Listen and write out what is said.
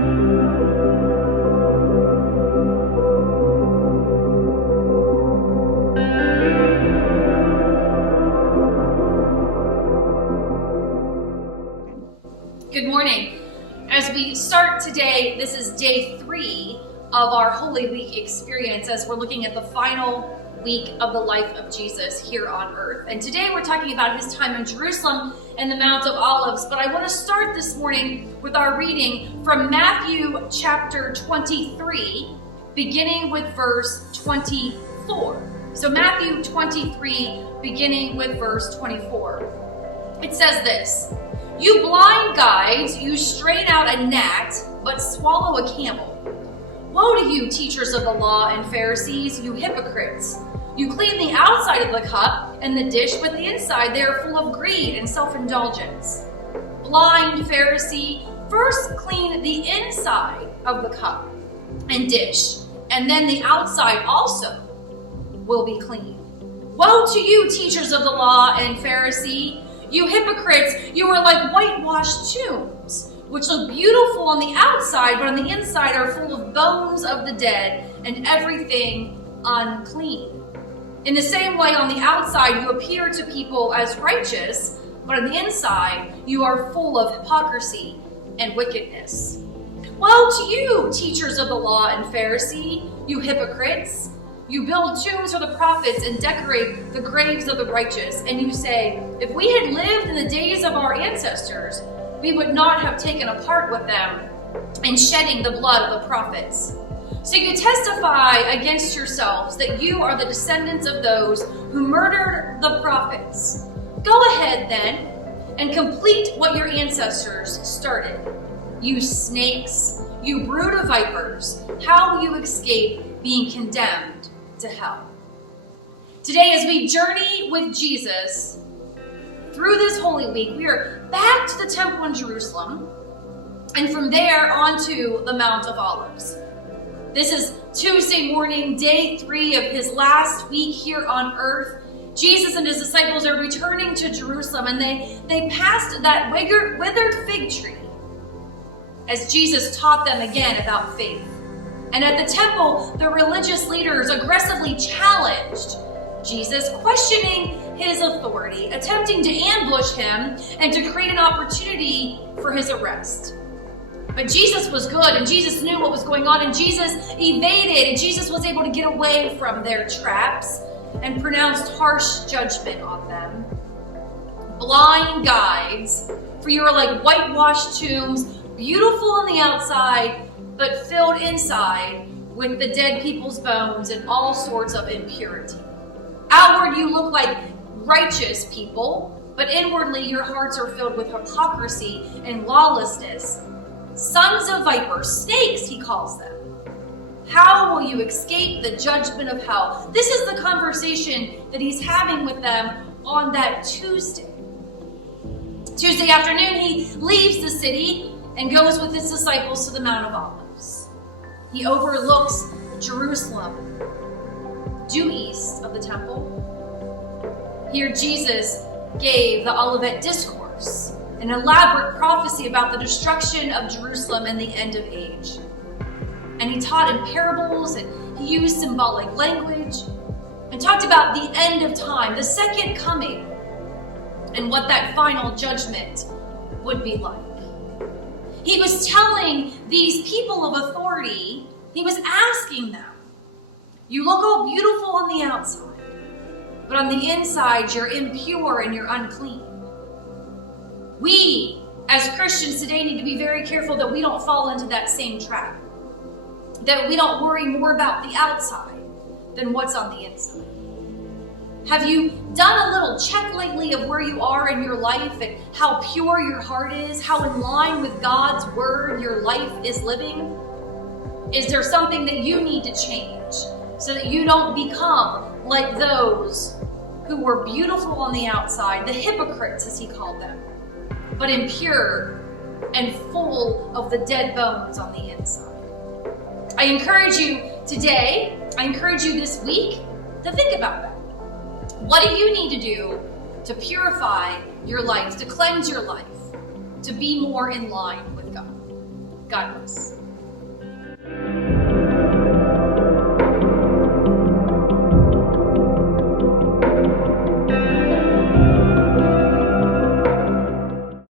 Good morning. As we start today, this is day 3 of our Holy Week experience as we're looking at the final week of the life of Jesus here on earth. And today we're talking about his time in Jerusalem and the Mount of Olives. But I want to start this morning with our reading from Matthew chapter 23, beginning with verse 24. So Matthew 23, beginning with verse 24. It says this: "You blind guides, you strain out a gnat, but swallow a camel. Woe to you, teachers of the law and Pharisees, you hypocrites! You clean the outside of the cup and the dish, but the inside they are full of greed and self-indulgence. Blind Pharisee, first clean the inside of the cup and dish, and then the outside also will be clean. Woe to you, teachers of the law and Pharisee! You hypocrites, you are like whitewashed tombs, which look beautiful on the outside, but on the inside are full of bones of the dead and everything unclean. In the same way, on the outside you appear to people as righteous, but on the inside you are full of hypocrisy and wickedness. Woe to you, teachers of the law and Pharisee, you hypocrites! You build tombs for the prophets and decorate the graves of the righteous, and you say, if we had lived in the days of our ancestors, we would not have taken a part with them in shedding the blood of the prophets. So you testify against yourselves that you are the descendants of those who murdered the prophets. Go ahead then and complete what your ancestors started. You snakes, you brood of vipers, how will you escape being condemned to hell?" Today, as we journey with Jesus through this Holy Week, we are back to the temple in Jerusalem, and from there onto the Mount of Olives. This is Tuesday morning, day 3 of his last week here on earth. Jesus and his disciples are returning to Jerusalem, and they passed that withered fig tree as Jesus taught them again about faith. And at the temple, the religious leaders aggressively challenged Jesus, questioning his authority, attempting to ambush him and to create an opportunity for his arrest. But Jesus was good, and Jesus knew what was going on, and Jesus evaded, and Jesus was able to get away from their traps and pronounced harsh judgment on them. Blind guides, for you are like whitewashed tombs, beautiful on the outside, but filled inside with the dead people's bones and all sorts of impurity. Outward you look like righteous people, but inwardly your hearts are filled with hypocrisy and lawlessness. Sons of vipers, snakes he calls them. How will you escape the judgment of hell? This is the conversation that he's having with them on that Tuesday. Tuesday afternoon, he leaves the city and goes with his disciples to the Mount of Olives. He overlooks Jerusalem, due east of the temple. Here Jesus gave the Olivet Discourse, an elaborate prophecy about the destruction of Jerusalem and the end of age. And he taught in parables, and he used symbolic language, and talked about the end of time, the second coming, and what that final judgment would be like. He was telling these people of authority, he was asking them, you look all beautiful on the outside, but on the inside you're impure and you're unclean. We, as Christians today, need to be very careful that we don't fall into that same trap, that we don't worry more about the outside than what's on the inside. Have you done a little check lately of where you are in your life and how pure your heart is, how in line with God's word your life is living? Is there something that you need to change so that you don't become like those who were beautiful on the outside, the hypocrites as he called them, but impure and full of the dead bones on the inside? I encourage you today, I encourage you this week to think about that. What do you need to do to purify your life, to cleanse your life, to be more in line with God? God bless.